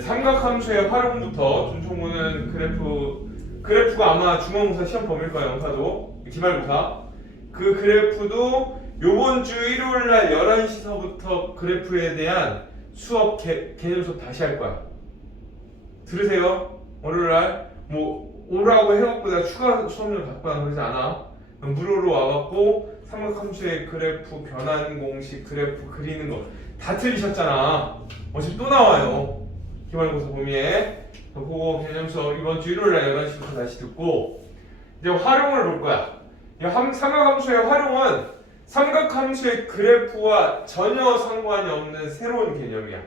삼각함수의 활용부터 준총무는 그래프가 아마 중간고사 시험 범위일 거야. 영사도 기말고사 그 그래프도 요번 주 일요일날 11시서부터 그래프에 대한 수업 개념 수업 다시 할 거야. 들으세요. 월요일날 뭐 오라고 해갖고 내가 추가 수업료 받거나 그러지 않아. 무료로 와갖고 삼각함수의 그래프 변환 공식 그래프 그리는 거 다 틀리셨잖아. 어차피 또 나와요. 기말고사 범위에. 그거 개념 수업 이번 주 일요일날 11시부터 다시 듣고 이제 활용을 볼 거야. 삼각함수의 활용은 삼각함수의 그래프와 전혀 상관이 없는 새로운 개념이야.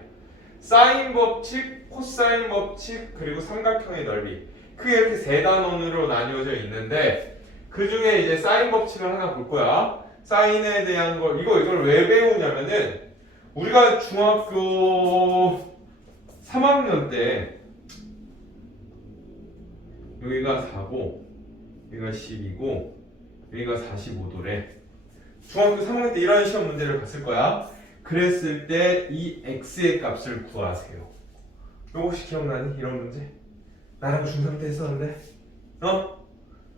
사인 법칙, 코사인 법칙, 그리고 삼각형의 넓이. 크게 이렇게 세 단원으로 나뉘어져 있는데 그 중에 이제 사인 법칙을 하나 볼 거야. 사인에 대한 걸 이걸 왜 배우냐면은 우리가 중학교 3학년 때 여기가 4고 여기가 10이고 여기가 45도래. 중학교 3학년 때 이런 시험 문제를 봤을 거야. 그랬을 때 이 x의 값을 구하세요. 요거 혹시 기억나니? 이런 문제? 나랑 중3 때 했었는데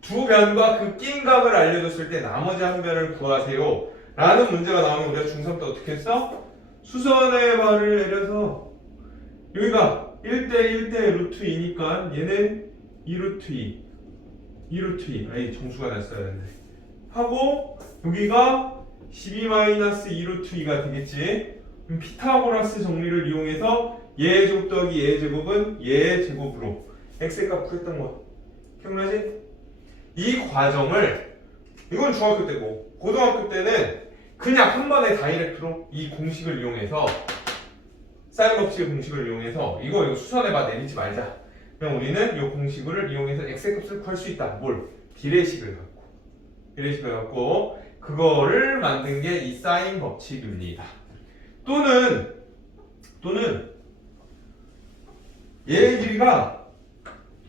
두 변과 그 낀 값을 알려줬을 때 나머지 한 변을 구하세요 라는 문제가 나오면 우리가 중3 때 어떻게 했어? 수선의 발을 내려서 여기가 1대 1대 루트 2니까 얘는 2루트 2 2루트 2 아니 정수가 났어야 되는데 하고 여기가 12-2루트 2가 되겠지. 그럼 피타고라스 정리를 이용해서 얘 제곱 더하기 얘 제곱은 얘 제곱으로 x의 값 구했던 거 기억나지? 이 과정을 이건 중학교 때고 고등학교 때는 그냥 한 번에 다이렉트로 이 공식을 이용해서 사인 법칙의 공식을 이용해서 이거 수선해봐 내리지 말자. 그냥 우리는 이 공식을 이용해서 x의 값을 구할 수 있다. 뭘? 비례식을 갖고 그거를 만든 게 이 사인 법칙입니다. 또는 얘의 길이가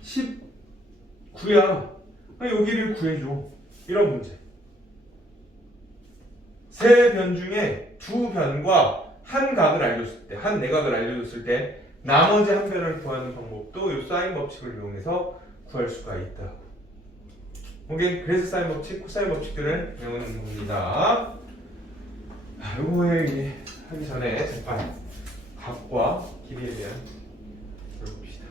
19야. 요 길이를 구해줘. 이런 문제. 세 변 중에 두 변과 한 각을 알려줬을 때, 한 내각을 알려줬을 때 나머지 한 변을 구하는 방법도 이 사인 법칙을 이용해서 구할 수가 있다. 오케이? 그래서 사인 법칙, 코사인 법칙들을 배우는 겁니다. 요거에 이제 하기 전에 잠깐 각과 길이에 대한 봅시다.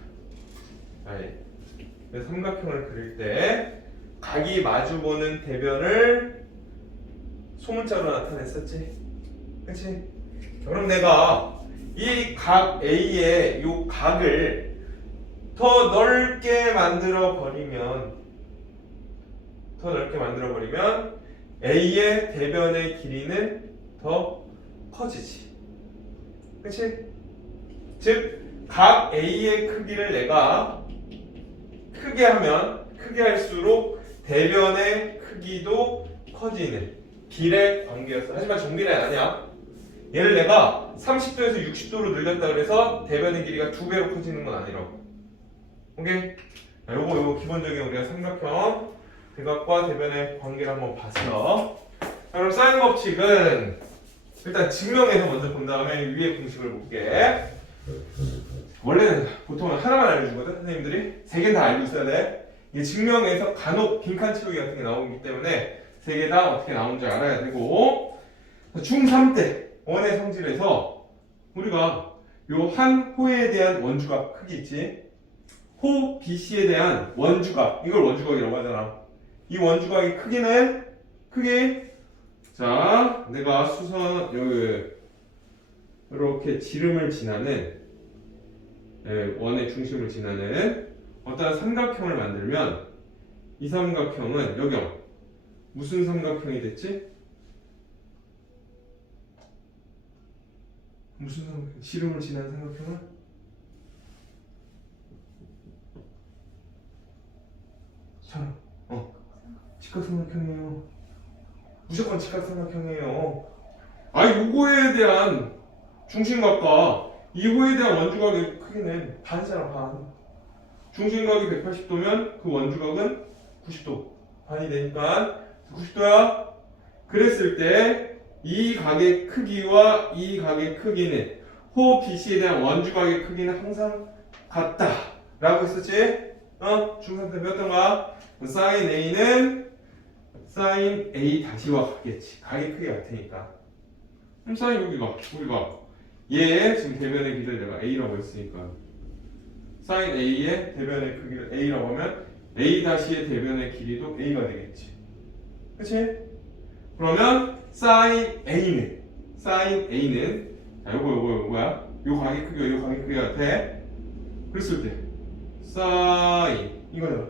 삼각형을 그릴 때 각이 마주보는 대변을 소문자로 나타냈었지? 그치? 그럼 내가 이 각 A의 이 각을 더 넓게 만들어 버리면 A의 대변의 길이는 더 커지지. 그치? 즉, 각 A의 크기를 내가 크게 하면 크게 할수록 대변의 크기도 커지는 비례 관계였어. 하지만 정비례는 아니야. 얘를 내가 30도에서 60도로 늘렸다 그래서 대변의 길이가 2배로 커지는 건 아니라고. 오케이? 자, 요거 기본적인 우리가 삼각형 대각과 대변의 관계를 한번 봤어. 자, 그럼 사인 법칙은 일단 증명해서 먼저 본 다음에 위에 공식을 볼게. 원래는 보통은 하나만 알려주거든 선생님들이. 세 개 다 알고 있어야 돼. 이게 증명해서 간혹 빈칸 채우기 같은 게 나오기 때문에 세 개 다 어떻게 나오는지 알아야 되고. 중3 때 원의 성질에서 우리가 요 한 호에 대한 원주각 크기 있지. 호 BC에 대한 원주각, 이걸 원주각이라고 하잖아. 이 원주각의 크기는 자, 내가 수선 이렇게 지름을 지나는 원의 중심을 지나는 어떤 삼각형을 만들면 이 삼각형은 여기요. 무슨 삼각형이 됐지? 무슨 삼각형? 지름을 지나는 삼각형은? 자, 직각삼각형이에요. 무조건 직각삼각형이에요. 요거에 대한 중심각과 이 호에 대한 원주각의 크기는 반이잖아, 반. 중심각이 180도면 그 원주각은 90도. 반이 되니까 90도야. 그랬을 때 이 각의 크기와 이 각의 크기는 호 BC에 대한 원주각의 크기는 항상 같다 라고 했었지? 중3 때 배웠던 거야. 사인 A는 사인 A 다시와 같겠지. 각의 크기 같으니까. 그럼 사인 우리가 얘 지금 대변의 길이를 내가 A라고 했으니까 사인 A의 대변의 크기를 A라고 하면 A 다시의 대변의 길이도 A가 되겠지. 그치? 그러면 사인 A는 자 요거 뭐야? 요 각의 크기가 요 각의 크기가 같아. 그랬을 때 사인 이거잖아.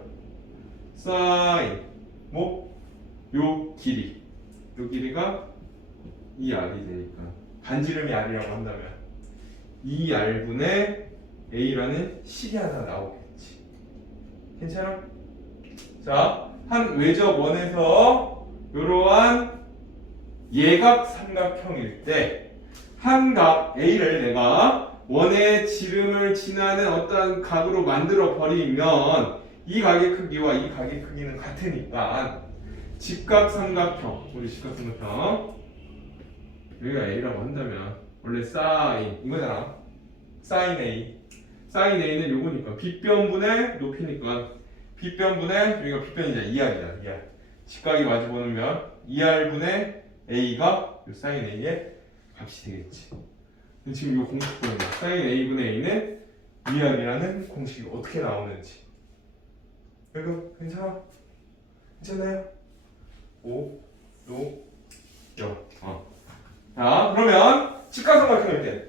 사인 뭐? 요 길이가 2R이 되니까 반지름이 R이라고 한다면 2R분의 A라는 식이 하나 나오겠지. 괜찮아? 자, 한 외적 원에서 이러한 예각 삼각형일 때 한 각 A를 내가 원의 지름을 지나는 어떤 각으로 만들어 버리면 이 각의 크기와 이 각의 크기는 같으니까 직각삼각형, 우리 직각삼각형 여기가 A라고 한다면 원래 사인 이거잖아. 사인 A는 요거니까 빗변분의 높이니까 빗변분의 여기가 빗변이잖아. 2R이잖아. 2R 직각이 마주보는 면 2R분의 A가 요 사인 A의 값이 되겠지. 근데 지금 요 공식 보는 거야. 사인 A분의 A는 2R이라는 공식이 어떻게 나오는지. 이거 괜찮아? 괜찮나요? 5, 6, 0. 자, 그러면 직각삼각형일 때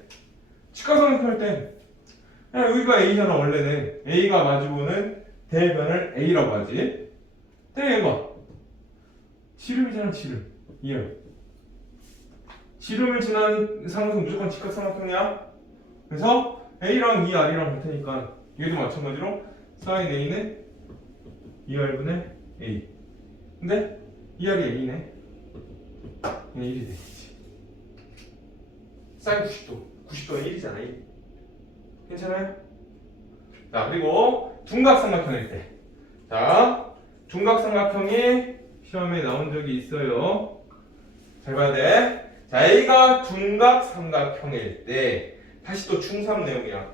그냥 여기가 A잖아. 원래는 A가 마주보는 대변을 A라고 하지. 근데 얘가 지름이잖아. 지름 2R 지름을 지난 삼각형 무조건 직각삼각형이야. 그래서 A랑 2R이랑 같으니까 얘도 마찬가지로 사인 A는 2R분의 A. 근데 2R이 A네. 그냥 1이 되겠지. 사인 90도는 1이잖아. 1. 괜찮아요? 자, 그리고 둔각삼각형일 때. 자, 둔각삼각형이 시험에 나온 적이 있어요. 잘 봐야 돼. 자, A가 둔각삼각형일 때 다시 또 중3 내용이야.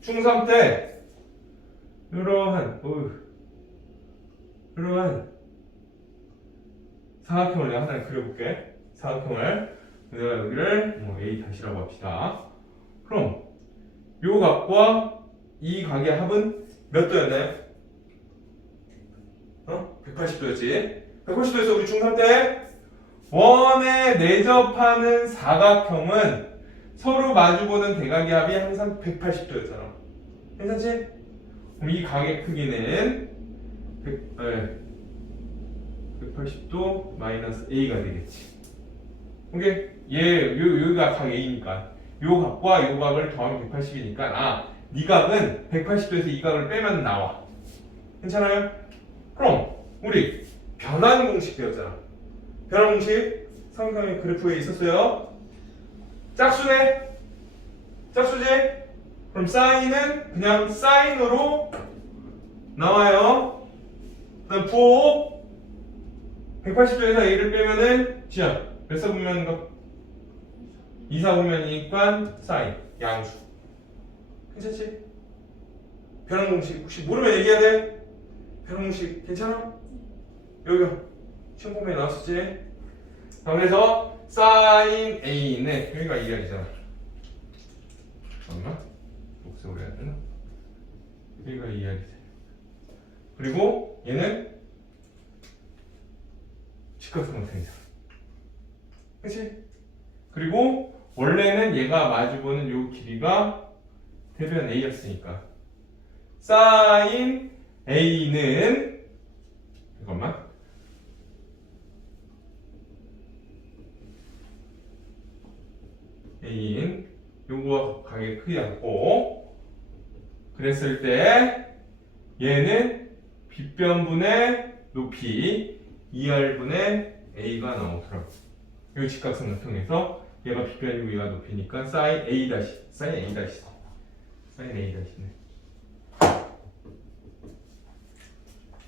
중3 때 이러한 사각형을 내가 하나 그려볼게. 사각형을 내가 여기를 A 다시라고 합시다. 그럼 요 각과 이 각의 합은 몇 도였나요? 180도였지. 180도에서 우리 중3 때 원에 내접하는 사각형은 서로 마주보는 대각의 합이 항상 180도였잖아. 괜찮지? 그럼 이 각의 크기는 180도 마이너스 A가 되겠지. 오케이? 여기가 각 A니까 요 각과 요 각을 더하면 180이니까 네 각은 180도에서 이 각을 빼면 나와. 괜찮아요? 그럼 우리 변환 공식 배웠잖아. 변환 공식 삼각형의 그래프에 있었어요. 짝수지? 그럼 사인은 그냥 사인으로 나와요. 그다음 부호 180도에서 A를 빼면은 몇 사분면인가? 2사분면이니까 사인 양수. 괜찮지? 변환 공식 혹시 모르면 얘기해야 돼? 변환 공식 괜찮아? 여기가 시험 공부에 나왔었지? 그래서 사인 A는 여기가 2R이잖아. 잠깐만 녹색으로 해야 되나? 여기가 2R이 돼. 그리고 얘는 직각삼각형이잖아. 그치? 그리고 원래는 얘가 마주보는 요 길이가 대변 A였으니까 사인 A는 잠깐만 A는 요거와 각의 크지 않고 그랬을 때 얘는 빗변분의 높이 2R분의 A가 나오더라고. 요 직각삼각형에서 얘가 빗변이고 얘가 높이니까 사인 A 다시 네.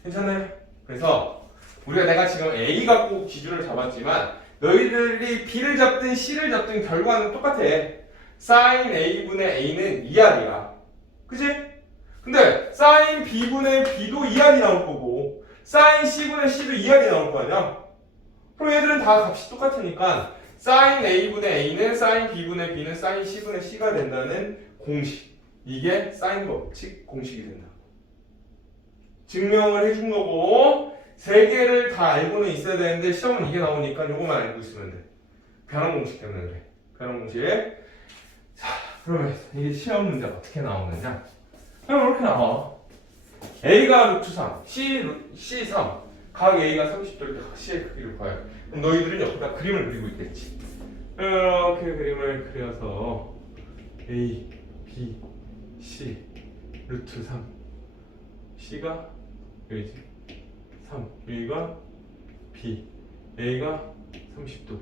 괜찮아요? 그래서 내가 지금 A 갖고 기준을 잡았지만 너희들이 B를 잡든 C를 잡든 결과는 똑같아. sin A분의 A는 2R이야. 그치? 근데 sin B분의 B도 2R이 나올 거고 sin C분의 C도 2R이 나올 거 아니야? 그럼 얘들은 다 값이 똑같으니까 sin A분의 A는 sin B분의 B는 sin C분의 C가 된다는 공식. 이게 사인 법칙 공식이 된다. 증명을 해준 거고 세 개를 다 알고는 있어야 되는데 시험은 이게 나오니까 요거만 알고 있으면 돼. 변환 공식 때문에 그래. 변환 공식. 자, 그러면 이게 시험 문제가 어떻게 나오느냐? 그럼 이렇게 나와. A가 루트 3, C 3. 각 A가 30도일 때 각 C의 크기를 구해요. 그럼 너희들은 옆에다 그림을 그리고 있겠지. 이렇게 그림을 그려서 A, B, C, 루트 3. C가 여기지. 3. 여기가 B. A가 30도.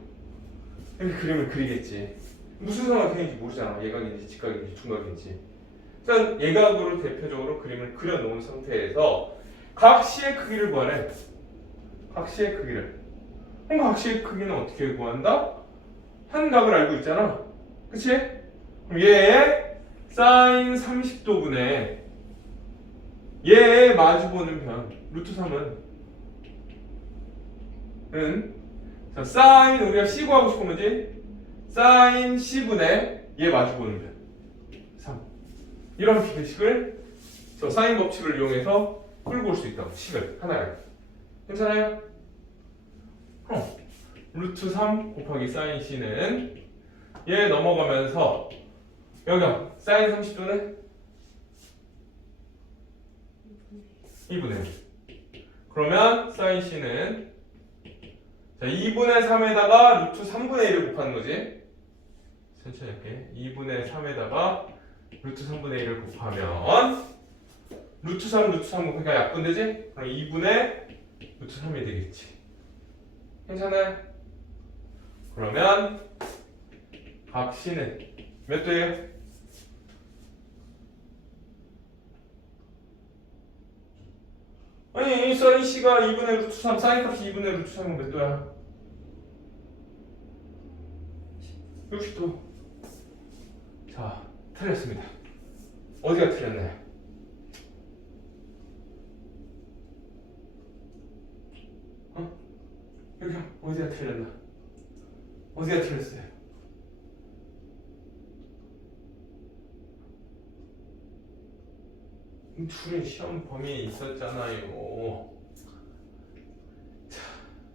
이렇게 그림을 그리겠지. 무슨 삼각형인지 모르잖아. 예각인지 직각인지 중각인지. 일단 예각으로 대표적으로 그림을 그려놓은 상태에서 각 C의 크기를 구하래. 각 C의 크기를. 그럼 각 C의 크기는 어떻게 구한다? 한 각을 알고 있잖아. 그치? 그럼 얘의 sin 30도분의 얘의 마주보는 변 루트 3은 자, sin 우리가 C 구하고 싶은 거지? sin C분의 얘 마주보는 변 3. 이런 비례식을 저 사인 법칙을 이용해서 끌고 올 수 있다고. 식을 하나를. 괜찮아요? 루트 3 곱하기 sin C는 얘 넘어가면서 여기요. sin 30도는 2분의 1. 그러면 sin C는 자, 2분의 3에다가 루트 3분의 1을 곱하는 거지. 천천히 할게. 2분의 3에다가 루트 3분의 1을 곱하면 루트 3, 루트 3 곱하기가 약분되지? 그럼 2분의 루트 3이 되겠지. 괜찮아요? 그러면 각 C는 몇 도예요? 아니 sin C가 2분의 루트 3, sin 값이 2분의 루트 3은 몇 도야? 60도. 자, 틀렸습니다. 어디가 틀렸나요? 여기 어디가 틀렸나? 어디가 틀렸어요? 둘이 시험 범위에 있었잖아요. 자,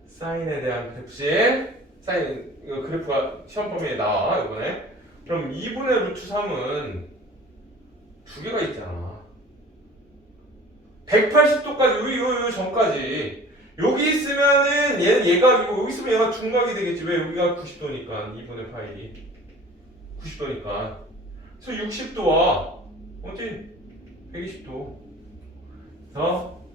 사인에 대한 그래프식. 사인 이거 그래프가 시험 범위에 나와 이번에. 그럼 2분의 루트 3은 두 개가 있잖아. 180도까지 요 전까지. 여기 있으면은 얘는 예각이고 여기 있으면 얘가 중각이 되겠지. 왜? 여기가 90도니까 2분의 파이 90도니까. 그래서 60도와 어디? 120도. 더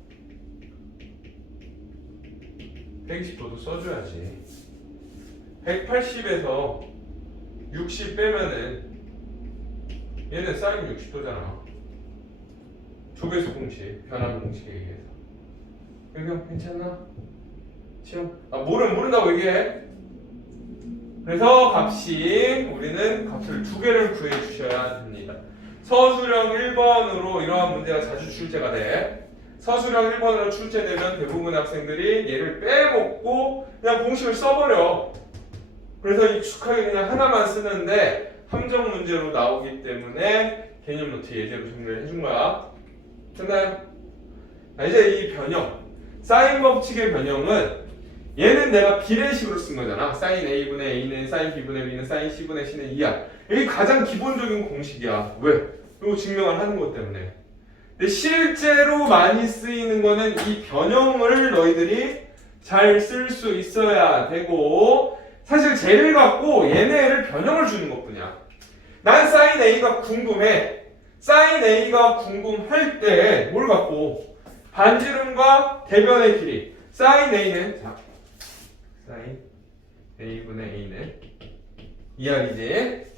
120도도 써줘야지. 180에서 60 빼면은 얘는 사인 60도잖아. 조배수 공식, 변환 공식에 의해서. 여기 괜찮나? 시험? 모른다고 얘기해. 그래서 값이 우리는 값을 두 개를 구해 주셔야 됩니다. 서술형 1번으로 이러한 문제가 자주 출제가 돼. 서술형 1번으로 출제되면 대부분 학생들이 얘를 빼먹고 그냥 공식을 써버려. 그래서 익숙하게 그냥 하나만 쓰는데 함정 문제로 나오기 때문에 개념 노트 예제로 정리를 해준 거야. 됐나요? 자, 이제 이 변형, 사인 법칙의 변형은 얘는 내가 비례식으로 쓴 거잖아. sin A분의 A는 sin B분의 B는 sin C분의 C는 2야. 이게 가장 기본적인 공식이야. 왜? 이거 증명을 하는 것 때문에. 근데 실제로 많이 쓰이는 거는 이 변형을 너희들이 잘 쓸 수 있어야 되고, 사실 쟤를 갖고 얘네를 변형을 주는 것뿐이야. 난 sin A가 궁금해. sin A가 궁금할 때 뭘 갖고? 반지름과 대변의 길이. sin A는 자, sin A분의 A는 2R이지.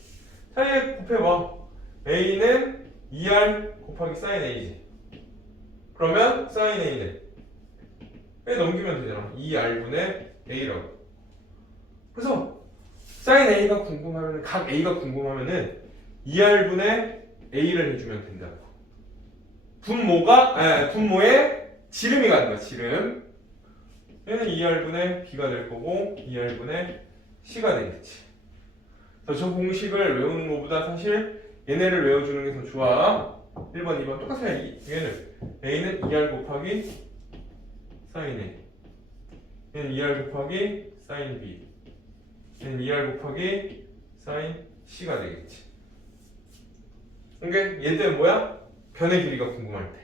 사이에 곱해봐. A는 2R 곱하기 sin A지. 그러면 sin A는 넘기면 되잖아. 2R분의 A라고. 그래서 사인 A가 궁금하면 각 A가 궁금하면은 2R분의 A를 해주면 된다고. 분모의 지름이 가는 거야. 지름. 얘는 2R분의 B가 될 거고 2R분의 C가 되겠지. 그래서 저 공식을 외우는 것보다 사실 얘네를 외워주는 게 더 좋아. 1번, 2번 똑같아요. 얘는 A는 2R 곱하기 사인 A, 얘는 2R 곱하기 사인 B, 얘는 2R 곱하기 사인 C가 되겠지. 그러니까 얘들은 뭐야? 변의 길이가 궁금할 때.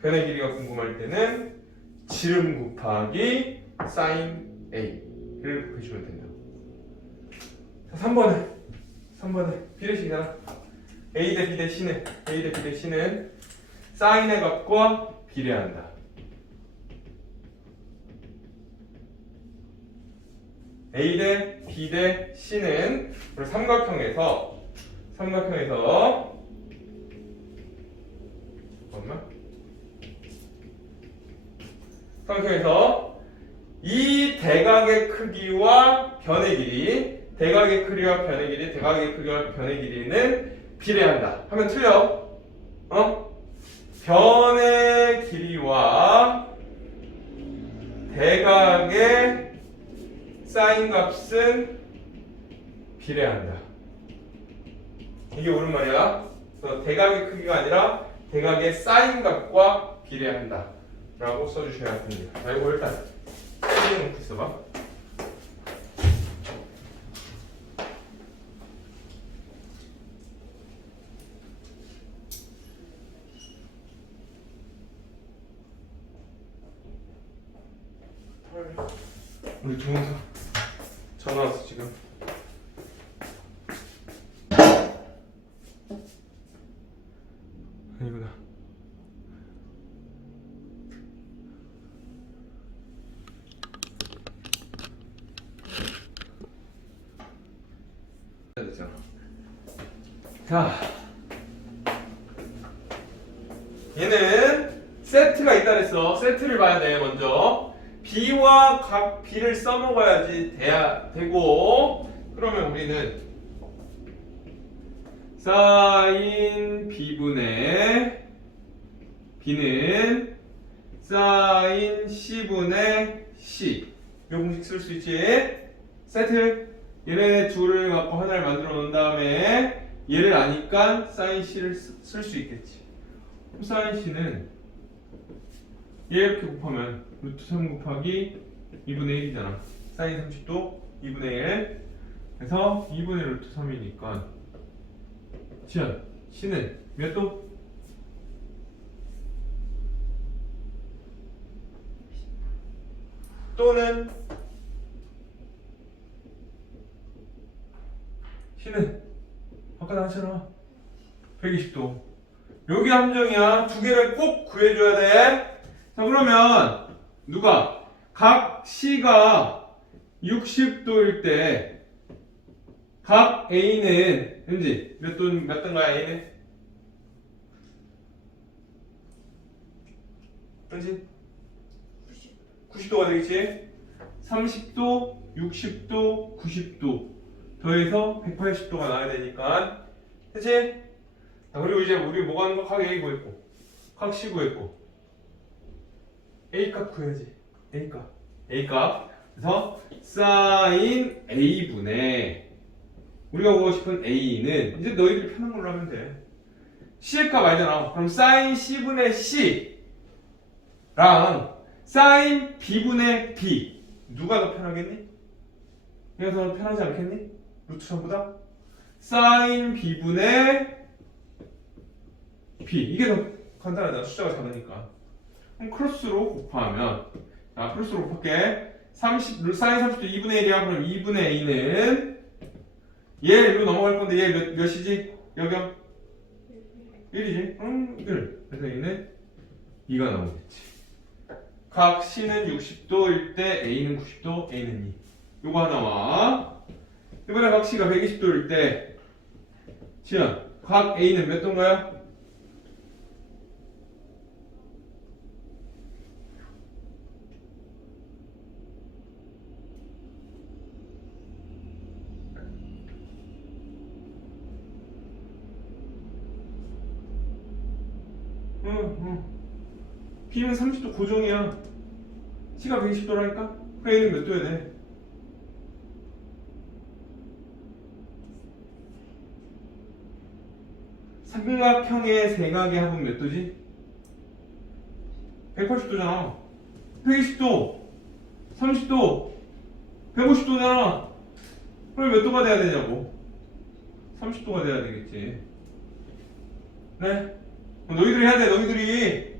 변의 길이가 궁금할 때는 지름 곱하기 사인 A를 구해주면 된다. 자, 3번에 비례식이잖아. A 대 B 대 C는 사인의 값과 비례한다. A 대 B 대 C는 우리 삼각형에서 이 대각의 크기와 변의 길이, 대각의 크기와 변의 길이는 비례한다. 하면 틀려. 변의 길이와 대각의 사인 값은 비례한다. 이게 옳은 말이야. 그래서 대각의 크기가 아니라 대각의 사인 값과 비례한다 라고 써주셔야 됩니다. 자, 이거 일단 써놓고 있어봐. 우리 동영상 전화 왔어 지금. 이거다. 자, 얘는 세트가 있다 그랬어. 세트를 봐야 돼. 먼저 B와 각 B를 써먹어야지 되고, 그러면 우리는 사인 B분의 B는 사인 C분의 C, 이 공식 쓸 수 있지. 세트, 얘네 둘을 갖고 하나를 만들어 놓은 다음에 얘를 아니까 사인 C를 쓸 수 있겠지. 그럼 사인 C는 얘 이렇게 곱하면 루트 3 곱하기 2분의 1이잖아. 사인 30도 2분의 1. 그래서 2분의 루트 3이니까 지연, C는 몇 도? 또는 C는 아까 나왔잖아. 120도. 여기 함정이야. 두 개를 꼭 구해줘야 돼. 자, 그러면 누가 각 C가 60도일 때 각 A는 현지 몇 도인가야 A는? 현지 90도가 되겠지? 30도, 60도, 90도 더해서 180도가 나와야 되니까, 그치? 자, 그리고 이제 우리 뭐 하는 거? 각 A 구했고 각 C 구했고 A 값 구해야지. A 값. 그래서 사인 A분의 우리가 보고 싶은 A는 이제 너희들이 편한 걸로 하면 돼. C의 값 알잖아. 그럼 사인 C분의 C랑 사인 B분의 B 누가 더 편하겠니? 얘가 더 편하지 않겠니? 루트 3보다? 사인 B분의 B, 이게 더 간단하잖아. 숫자가 작으니까. 그럼 크로스로 곱하면, 자, 크로스로 곱할게. 사인 30도 2분의 1이야. 그럼 2분의 A는 얘 일로 넘어갈 건데 얘 몇이지? 여경? 1이지? 1. 그래서 A는 2가 나오겠지. 각 C는 60도일 때 A는 90도, A는 2. 요거 하나와 이번에 각 C가 120도일 때 지연, 각 A는 몇 도인가요? B는 30도 고정이야. C가 120도라니까? 그럼 A는 몇 도야 돼? 삼각형의 세각의 합은 몇 도지? 180도잖아. 120도, 30도, 150도잖아. 그럼 몇 도가 돼야 되냐고? 30도가 돼야 되겠지. 네? 그럼 너희들이 해야 돼, 너희들이.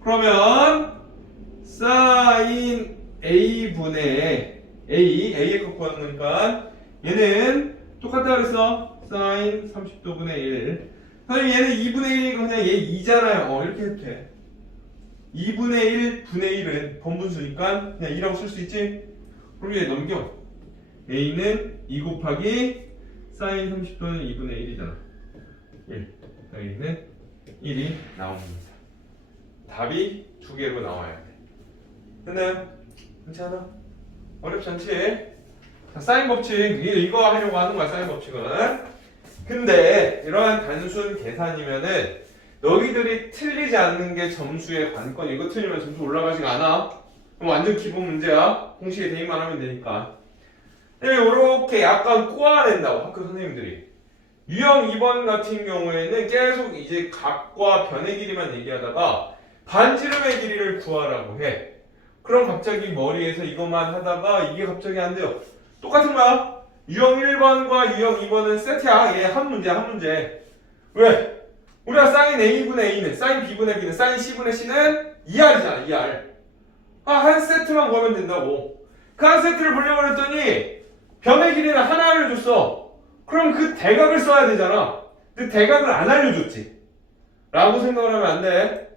그러면 사인 A분의 A의 값 구하는 거니까 얘는 똑같다 그랬어. 사인 30도분의 1. 선생님 얘는 2분의 1이니까 그냥 얘 2잖아요. 이렇게 해도 돼. 2분의 1 분의 1은 번분수니까 그냥 2라고 쓸 수 있지? 그럼 얘 넘겨. A는 2 곱하기 사인 30도는 2분의 1이잖아. 1. 여기는 1이 나옵니다. 답이 두 개로 나와야 돼. 됐나요? 괜찮아? 어렵지 않지? 자, 사인 법칙. 이거 하려고 하는 거야, 사인 법칙은. 근데 이러한 단순 계산이면은 너희들이 틀리지 않는 게 점수의 관건이. 이거 틀리면 점수 올라가지가 않아. 그럼 완전 기본 문제야. 공식에 대입만 하면 되니까. 이렇게 약간 꼬아낸다고 학교 선생님들이. 유형 2번 같은 경우에는 계속 이제 각과 변의 길이만 얘기하다가 반지름의 길이를 구하라고 해. 그럼 갑자기 머리에서 이것만 하다가 이게 갑자기 안 돼요. 똑같은 거야. 유형 1번과 유형 2번은 세트야. 얘 한 문제야, 한 문제. 왜? 우리가 사인 A분의 A는, 사인 B분의 B는, 사인 C분의 C는 2R이잖아, 2R. 한 세트만 구하면 된다고. 그 한 세트를 보려고 했더니 변의 길이는 하나 알려줬어. 그럼 그 대각을 써야 되잖아. 근데 대각을 안 알려줬지. 라고 생각을 하면 안 돼.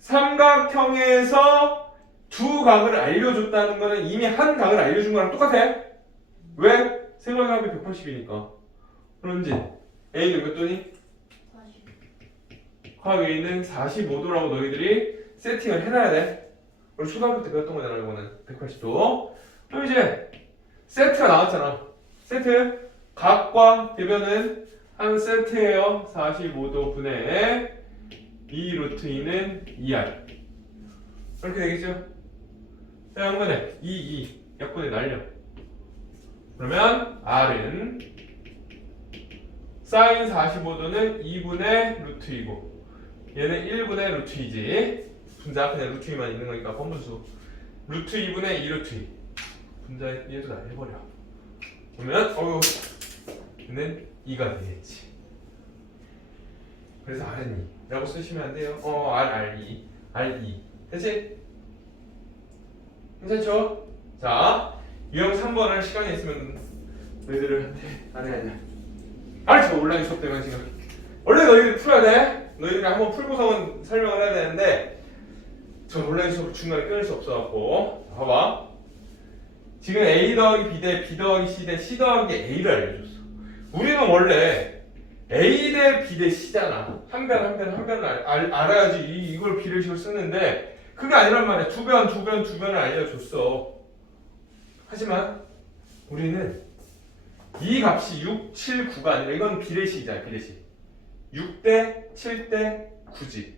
삼각형에서 두 각을 알려줬다는 거는 이미 한 각을 알려준 거랑 똑같아. 왜? 세각의 합이 180이니까. 그런지 A는 몇 도니? 40. 각 A는 45도라고 너희들이 세팅을 해놔야 돼. 우리 초등학교 때 배웠던 거잖아. 이거는 180도. 그럼 이제 세트가 나왔잖아. 세트. 각과 대변은 한 세트예요. 45도 분의 2 루트 2는 2R. 이렇게 되겠죠? 자, 양분의 2, 약분의 날려. 그러면 R은 사인 45도는 2분의 루트 2고 얘는 1분의 루트 2지. 분자 그냥 루트 2만 있는 거니까 번분수. 루트 2분의 2 루트 2. 분자 얘도 다 해버려. 그러면 얘는 2가 되겠지. 그래서 R은 2 라고 쓰시면 안 돼요. R2 R2 됐지? 괜찮죠? 자, 유형 3번을 시간이 있으면 너희들을 저 온라인 수업 때문에 지금 원래 너희들이 풀어야 돼. 너희들이 한번 풀고서는 설명을 해야 되는데 저 온라인 수업 중간에 끊을 수 없어갖고. 봐봐, 지금 A 더하기 B 대 B 더하기 C 대 C 더하기 A를 알려줬어. 우리는 원래 A 대 B 대 C잖아. 한 변을 알아야지 이걸 비례식을 쓰는데 그게 아니란 말이야. 두 변을 알려줬어. 하지만 우리는 이 값이 6, 7, 9가 아니라 이건 비례식이잖아. 비례식. 6대 7대 9지.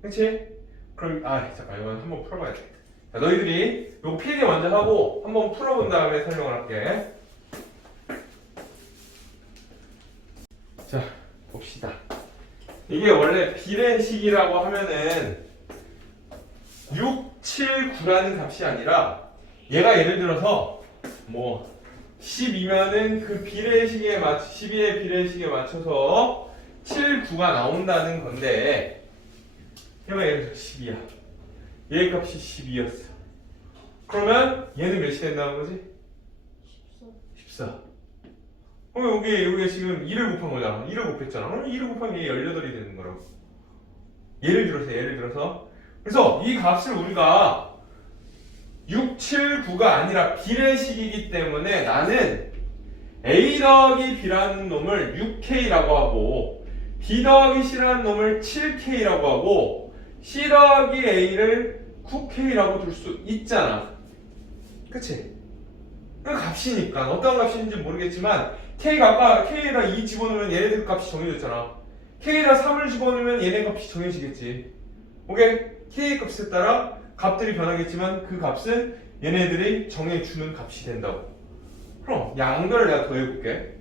그치? 그럼 잠깐 이건 한번 풀어봐야 돼. 자, 너희들이 이거 필기 먼저 하고 한번 풀어본 다음에 설명을 할게. 자, 봅시다. 이게 원래 비례식이라고 하면은 6, 7, 9라는 값이 아니라 얘가 예를 들어서 뭐 12면은 그 비례식에 12의 비례식에 맞춰서 7, 9가 나온다는 건데 얘가 예를 들어서 10이야. 얘 값이 12였어. 그러면 얘는 몇이 된다는 거지? 14. 그럼 여기 지금 2를 곱한 거잖아. 2를 곱했잖아. 그럼 2를 곱하면 얘 18이 되는 거라고. 예를 들어서. 그래서 이 값을 우리가 6, 7, 9가 아니라 비례식이기 때문에 나는 A 더하기 B라는 놈을 6K라고 하고 B 더하기 C라는 놈을 7K라고 하고 C 더하기 A를 9K라고 둘 수 있잖아. 그치? 그 값이니까 어떤 값인지 모르겠지만 K가 아까 K에다 2 집어넣으면 얘네들 값이 정해졌잖아. K에다 3을 집어넣으면 얘네 값이 정해지겠지. 오케이? K 값에 따라 값들이 변하겠지만 그 값은 얘네들이 정해주는 값이 된다고. 그럼 양변을 내가 더해볼게.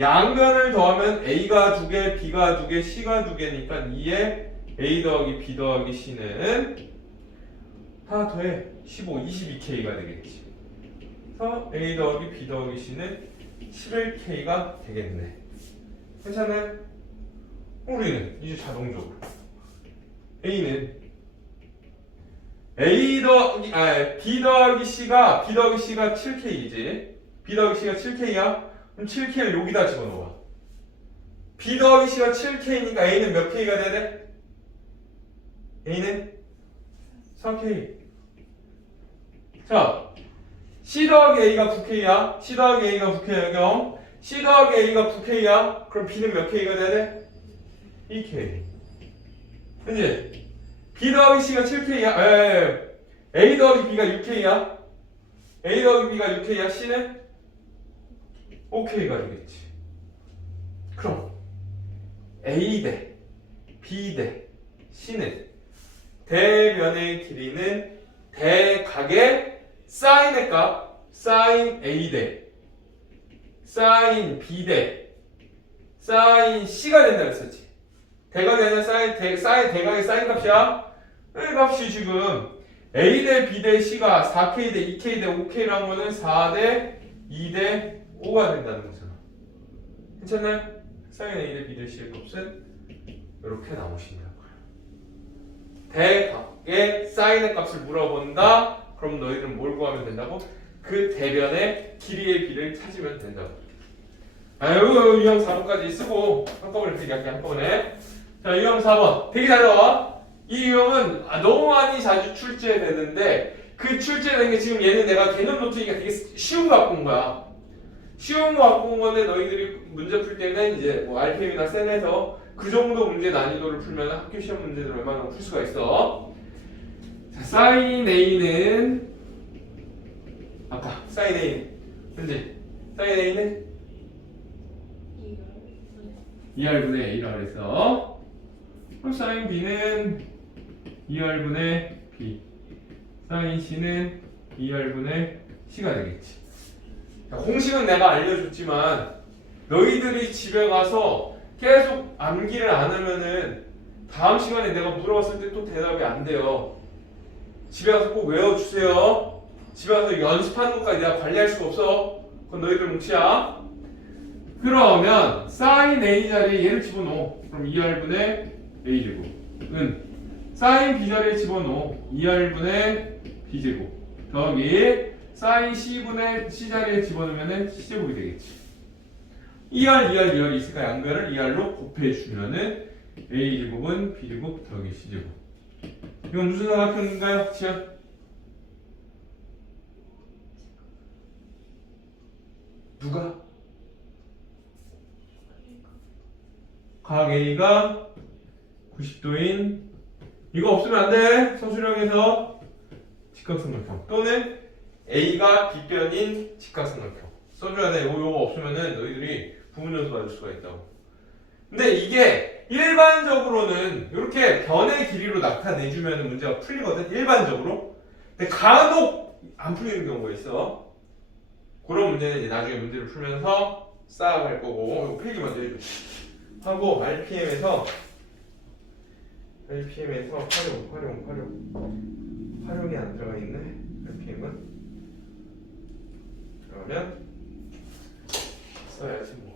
양변을 더하면 A가 2개, B가 2개, C가 2개니까 2에 A 더하기 B 더하기 C는 다 더해 15, 22K가 되겠지. 그래서 A 더하기 B 더하기 C는 11K가 되겠네. 괜찮나요? 우리는 이제 자동적으로 A는 B 더하기 C가 7K이지. B 더하기 C가 7K야. 그럼 7K를 여기다 집어넣어. B 더하기 C가 7K니까 A는 몇 K가 돼야 돼? A는 4K. 자, C 더하기 A가 9K야. C 더하기 A가 9K야. 경. C 더하기 A가 9K야. 그럼 B는 몇 K가 돼야 돼? 2K. 그치? B 더하기 C가 7K야. A 더하기 B가 6K야. A 더하기 B가 6K야. C는 5K가 되겠지. 그럼 A 대 B 대 C는 대면의 길이는 대각의 사인의 값 사인 A 대 사인 B 대 사인 C가 된다 그랬었지. 대각이 아니라 사인 대각의 사인 값이야. 이 값이 지금 A 대 B 대 C가 4K 대 2K 대 5K라는 거는 4 대 2 대 5가 된다는 거잖아. 괜찮나요? 사인 A 대 B 대 C의 값은 이렇게 나오신다고요. 대각의 사인의 값을 물어본다. 그럼 너희들은 뭘 구하면 된다고? 그 대변의 길이의 비를 찾으면 된다고. 요거 유형 4번까지 쓰고 한꺼번에 대기할게. 한꺼번에. 자, 유형 4번 되게 잘 나와. 이 유형은 너무 많이 자주 출제되는데 그 출제되는 게 지금 얘는 내가 개념 노트니까 되게 쉬운 거 갖고 온 거야. 쉬운 거 갖고 온 건데 너희들이 문제 풀 때는 이제 뭐 RPM이나 센에서 그 정도 문제 난이도를 풀면 학교 시험 문제를 웬만하면 풀 수가 있어. 자, 사인 A는 아까 사인 A는 현재 사인 A는 2R분의 A라 그랬어. 그럼 사인 B는 2R분의 B, 사인 C는 2R분의 C가 되겠지. 공식은 내가 알려줬지만 너희들이 집에 가서 계속 암기를 안 하면은 다음 시간에 내가 물어봤을 때 또 대답이 안 돼요. 집에 가서 꼭 외워주세요. 집에 가서 연습하는 것까지 내가 관리할 수가 없어. 그건 너희들 뭉치야. 그러면 사인 A 자리에 얘를 집어넣어. 그럼 2R분의 A제곱은 사인 B 자리에 집어넣어. 2R분의 B제곱 더하기 사인 C분의 C 자리에 집어넣으면 C제곱이 되겠지. 2R, 2R, 2R이 있으니까 양변을 2R로 곱해주면은 A제곱은 B제곱 더하기 C제곱. 이건 무슨 삼각형인가요? 지연? 누가? 각 A가 90도인 이거 없으면 안 돼. 서술형에서 직각삼각형 또는 A가 빗변인 직각삼각형 써줘야 돼. 요거 없으면은 너희들이 부분연수 맞을 수가 있다고. 근데 이게 일반적으로는 이렇게 변의 길이로 나타내주면 문제가 풀리거든. 일반적으로. 근데 간혹 안 풀리는 경우가 있어. 그런 문제는 이제 나중에 문제를 풀면서 쌓아갈 거고. 이거 필기 먼저 해줘. 하고 RPM에서 활용이 안 들어가 있네. RPM은 그러면 써야지 뭐.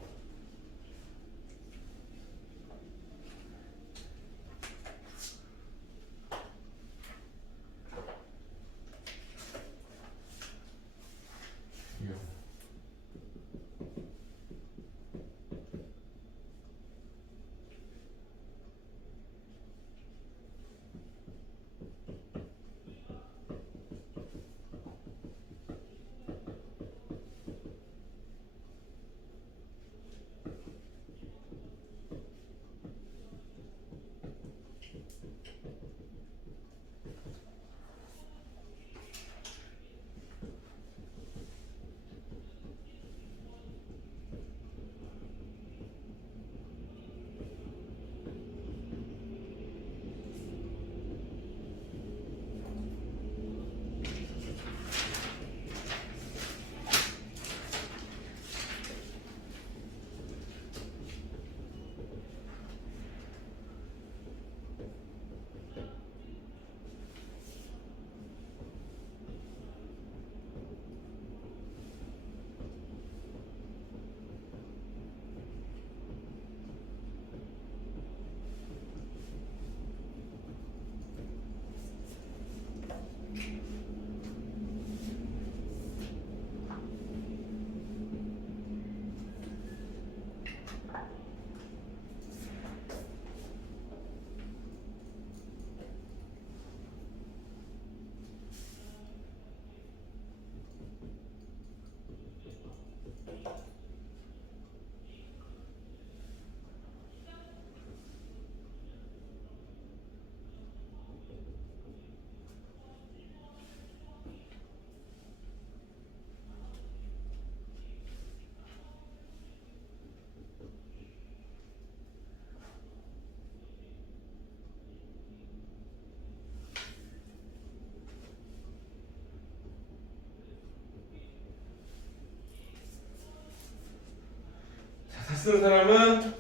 쓴 사람은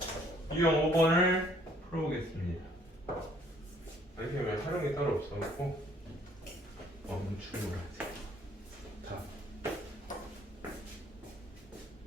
유형 5번을 풀어보겠습니다. 이렇게 왜 활용이 따로 없어갖고 멈추는 거지. 자.